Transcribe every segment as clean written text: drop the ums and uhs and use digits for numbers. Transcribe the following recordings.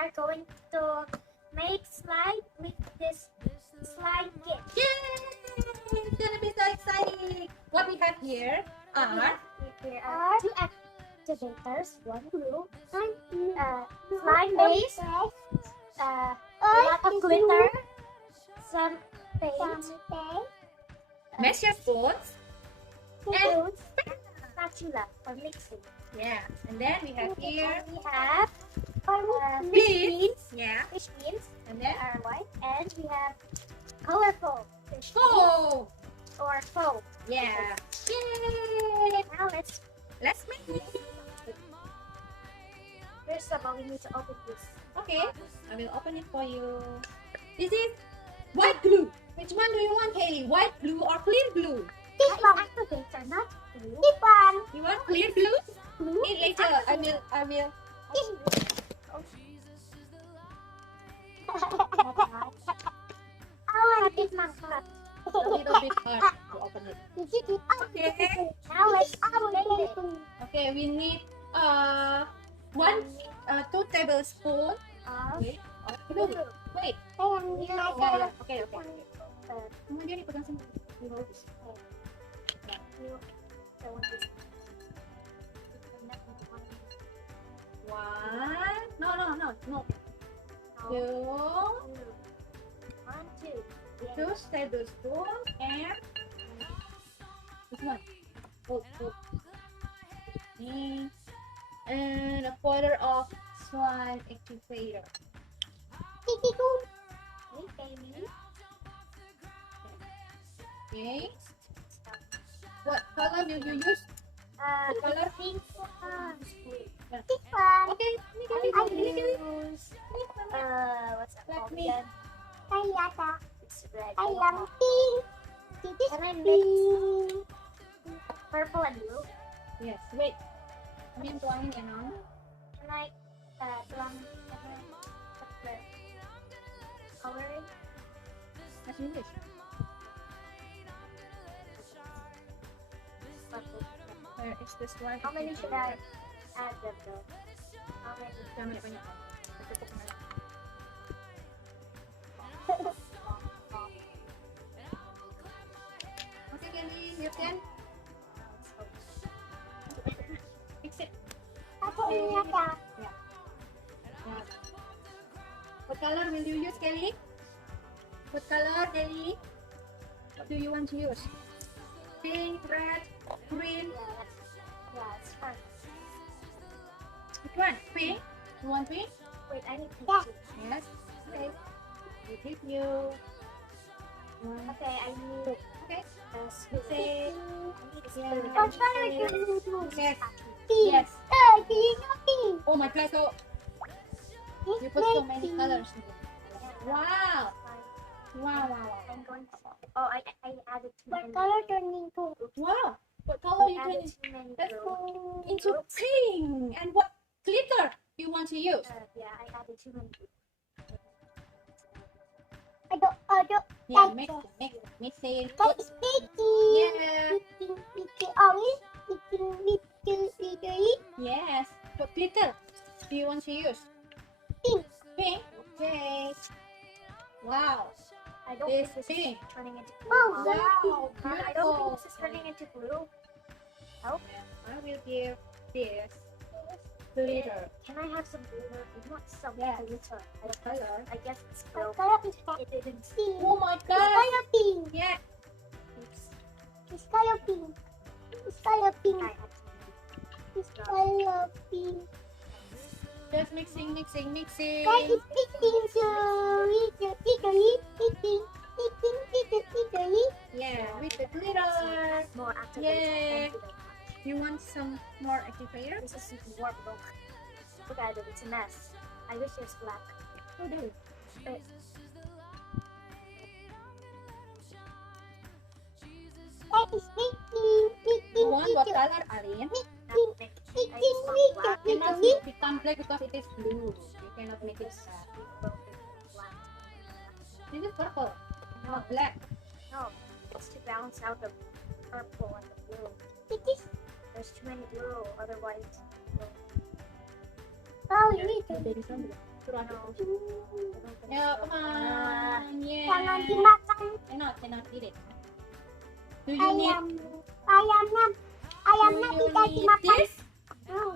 are going to make slime with this slime kit. Yay! It's gonna be so exciting. What we have here are Here are two activators, one glue, slime base, a lot of glitter, some paint, measure spoons and spatula for mixing. yeah, and then we have here We have fish beans. beans, Yeah, and they then are white, and we have colorful fish foam. or foam. Yeah. Yay! Now let's Make it. here's some, but we need to open this. Okay, I will open it for you. This is white glue. Which one do you want, Haley? White glue or clear glue? This one activator, not glue. This one. You want clear glue? Glue. Later, I will. Oh, it's my cup. A little bit hard to open it. Okay. Now let's open it. Okay, we need two tablespoon. Wait, wait. Yeah. Okay. Kamu dia dipegang sini. You hold this. One. No. Two tablespoon and this one. Hold. And a quarter of slime activator. Okay. What color will you use? Color pink. Yeah. This one. Okay. I use what's that Like called me. again? It's red. pink. Can I mix purple and blue? Yes. Wait. Kami yang tuangin ya, Nong. Can I tuang the coloring? As you wish. Purple. Where is this one? How many should I add them though? How many? Jangan banyak-banyak. Tutup na. Okay, Kelly. You can mix it. Yeah. What color will you use, Kelly? What color, Kelly? What do you want to use? Pink, red, green. Yeah, it's fun. Which one? Pink? You want pink? Wait, I need to. Yes. Okay. We give you one. Okay, I need Okay. say. Yes. Pink. Yes. Pink. Oh my God. So you put so many colors. Wow. Wow. I'm going to. Oh, I added too What many. color turning to? Wow. What color I you added can? too many. Let's glue. go into pink. And what glitter you want to use? Yeah, I added too many. Yeah, mix it. That's sticky. Yeah. Sticky orange. Sticky. Yes. What glitter do you want to use? Pink. Pink. Okay. Wow. I don't This think this pink. is turning into glue. Oh, Wow. I don't think this is turning into glue. I will give this glitter. Can I have some glitter? I want some Yeah. glitter. What color? I guess it's What glue. color is that? It didn't. Pink. Oh my It's God. color pink. Yeah. It's color pink. It's color pink. I had to. It's color pink. Just mixing. Guys, it's pink. Yeah, with the glitter. More activated. Yay. Thank you very much. You want some more activator? This is even more broke. Look at it, it's a mess. I wish it's black. Oh, do. You want what color, Alin? It must become black because it is blue. You cannot make it black. This is purple, not black. No, it's to balance out the purple and the blue. There's too many blue, otherwise. Oh, you need to. Baby, Suruh aduk. Yeah, come on. Yeah. Jangan dimakan Cannot eat it. Do you need ayamnya tidak need dimakan. this? No,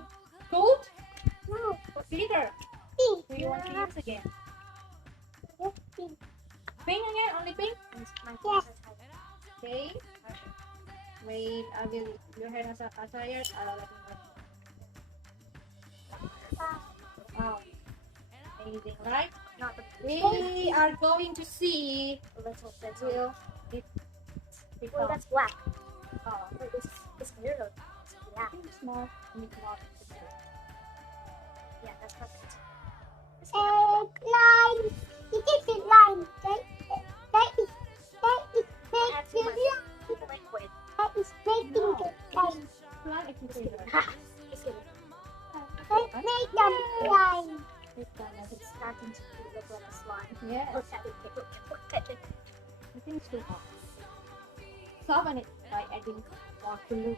Gold no, or glitter? pink. Do you want to use again? Yes, pink. Pink again? Only pink? Yes. Okay. Wait, I will. Your hand is tired. I'll let you Wow. Amazing, right? Not the We are going to see. little bit. Will it Oh, become that's black. oh, Oh, this mirror. Yeah, small? It's not. yeah, that's perfect. Lime. It is a lime. That is Add too much baking. liquid. That is baking No. the lime. Plant activator. Ha! Just kidding. Let's make them lime. It's done. It's starting to look like a slime. Yeah, Look at it. Look at it. I think it's too hot. Soften it by adding more glue.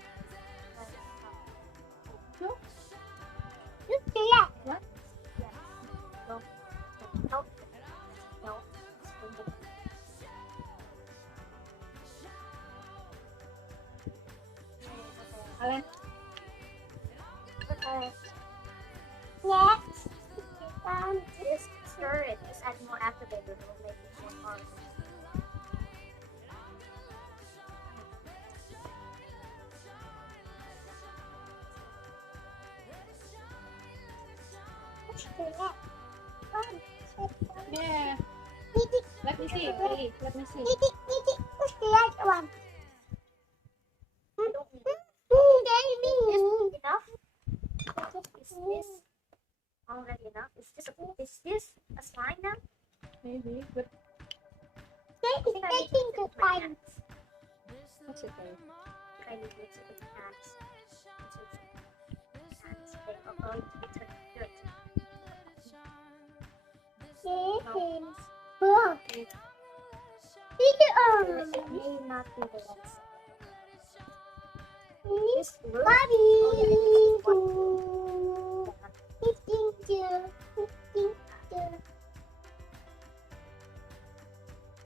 No? Look at that. What? No. No. No. Alan, Yes. Just stir it. Just add more activator. It will make it more hard. yeah. Niti, Let me see. Wait, let me see. Niti, what's the other one? I don't need it. Baby. Is enough? Is this already enough? Is this a slime now? Maybe, but That is baking the lime. that's okay. I need to mix it with hands. Hands. They are going to be turned good. Yes. Oh. Niti, It may not be the next. Niti, This look. Bobby.